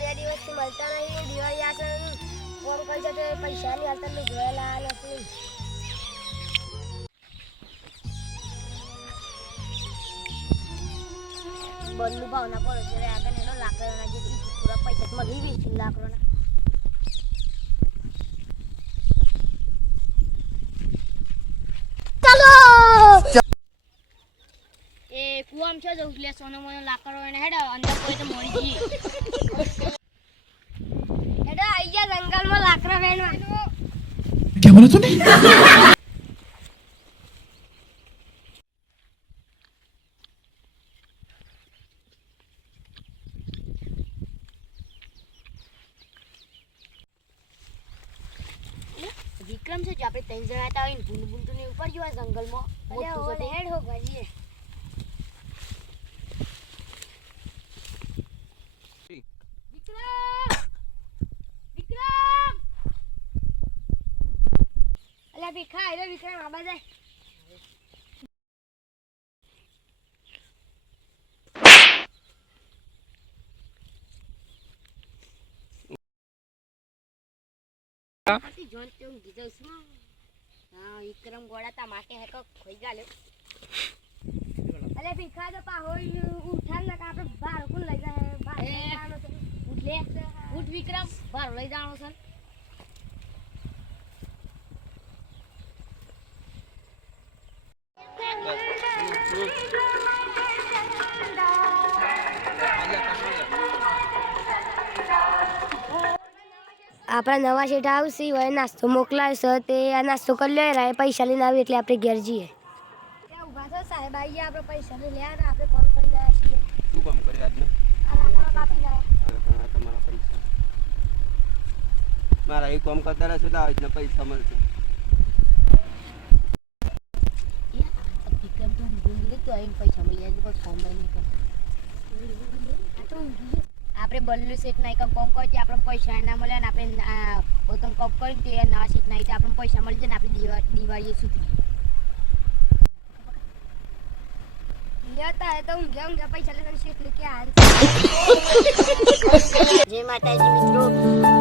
2 દિવસથી મળતા નહીં. દિવાળી આશે ફોન કરી છે તો પૈસા નહીં હાલતા તો જોયેલા નથી. બલ્લુ ભાવના પડે છે આગળ એનો લાકડાના જે પૂરા પૈસા મળી 20 લાકડાના. એ કુવામ છે જો એટલે સોનો મોનો લાકડો એને હેડ અંદર કોઈ તો મળી ગઈ. હેડ આઈ જા જંગલમાં લાકડા વેણવા. क्या बोला तूने? વિક્રમ છે જો આપણે 3 જણા હતા હોય ને ભૂંડ ની ઉપર જોવા જંગલમાં મોટું છે હેડ હો ભાઈ. વિક્રમ અલ્યા ભીખા રે વિક્રમ આબા જાય. જોન તેમ કીધું છું હા વિક્રમ ગોળા તા માટે હે કો ખોઈ ગાલ્યો. અલે ભીખા તો પા હોય ઉઠાન ના આપણે બાર કોણ લઈ જાય બાર જવાનો છે. ઉઠ લે ઉઠ વિક્રમ બાર લઈ જવાનો છે. આપણા નવા શેઠ આવશે હવે નાસ્તો મોકલાવશે તે આ નાસ્તો કરી લે રાય પૈસા લઈને આવી એટલે આપણે ઘેર જઈએ. ઉભા છો સાહેબ આઈ ગયા આપણે પૈસા લઈ લે આપણે કોલ કરી રહ્યા છીએ. શું કામ કરે આજનો? કાપી લાવ તમારા પૈસા મારા એક કામ કરતા રહેશે તો આવી રીતના પૈસા મળશે. વિક્રમ તું ઊંઘી તો આવીને પૈસા મળી જાય કોઈ ફોર્મ નહીં કર. આપણે બલ્લુ સેટ નહીં કોમ કરતી આપણે પૈસા ના મળે ને આપણે પોતાનું કોપ કરી તે નવા સેટ નહીં તો આપણે પૈસા મળી જાય ને આપણે દિવાળીએ સુધી લેતા હે તો ઊંઘ્યા પૈસા લેતા સેટ લેકે આ. જય માતાજી મિત્રો.